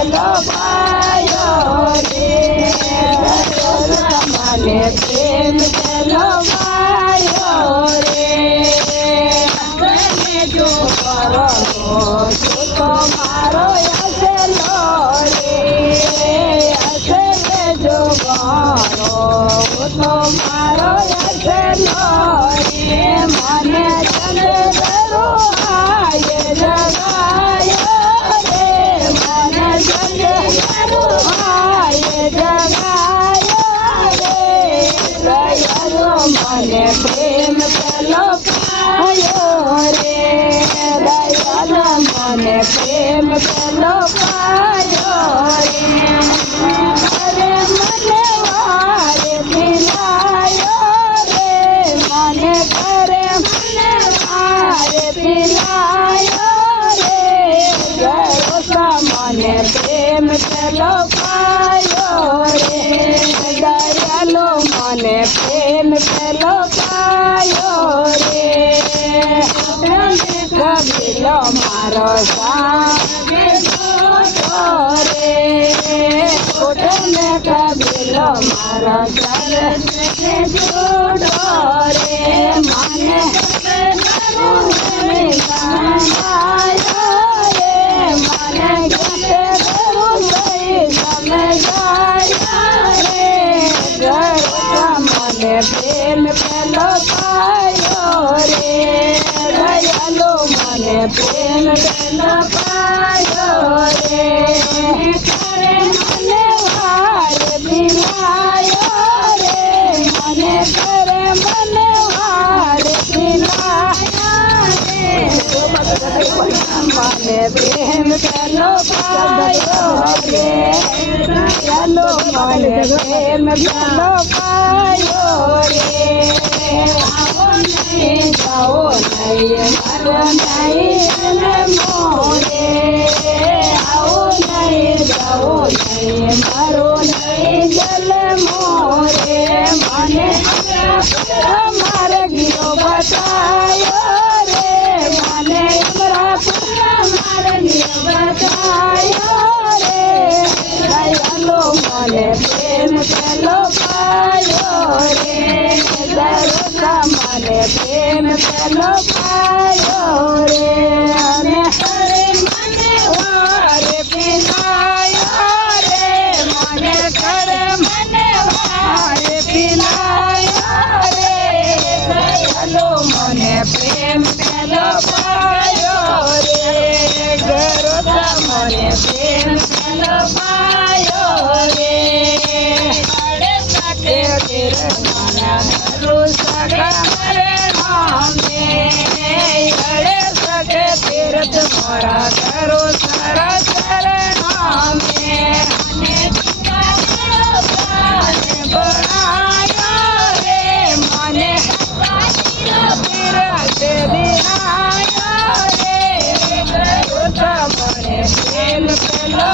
પેલો પાયો રે મને પ્રેમ પેલો પાયો રે જો કરો તો મારો અસલો રે અસલે જો કરો તો મારો અસલો રે મને ચંદ્રો આય જગાયો રે મને ચંદ્રો આય જગાયો રે દયાલો મને પ્રેમ પેલો પાયો રે દયાલો મને પ્રેમ પેલો પાયો રે અરે મને વારે પિલાયો રે મને કરે મને વારે પિલાયો રે ગયો મને પ્રેમ પેલો પાયો રે દયાલો મને પ્રેમ પેલો પાયો રે કબીલો મારો સામે જોતો રે કોટને કબીલો મારો સામે જોતો રે મને સમજાયો રે મને ગતે કરું સમજાયો રે ગયો મને પ્રેમ પેલો પાયો રે દયાલો મને પ્રેમ પેલો પાયો રે કરે મને વારે પિલાયો રે મને કરે મને વારે પિલાયો રે મને પ્રેમ પેલો પાયો રે દયાલો મને પ્રેમ પેલો પાયો રે આવો નહીં જાઓ નહીં મારો નહીં મોરે આવો નહીં જાઓ નહીં મારો નહીં જલ મોરે મને અમારે ગીરો બતાયો રે મને અમારે ગીરો બતાયો રે દયાલો મને પ્રેમ પેલો પાયો રે દયાલો મને પ્રેમ પેલો પાયો રે અને હરે મને વારે પિલાયો રે મને કરે મને વારે પિલાયો રે દયાલો મને પ્રેમ પેલો પાયો રે ગરોતા મને પ્રેમ પેલો પાયો રે અડે સાટે તેર મારા ઘરું સગા મરે નામે અડે સગે તીર્થ મારા ઘરો સારા સર નામે મને બનાયો રે મને તીર્થ દિનાયો રે મને પ્રેમ પેલો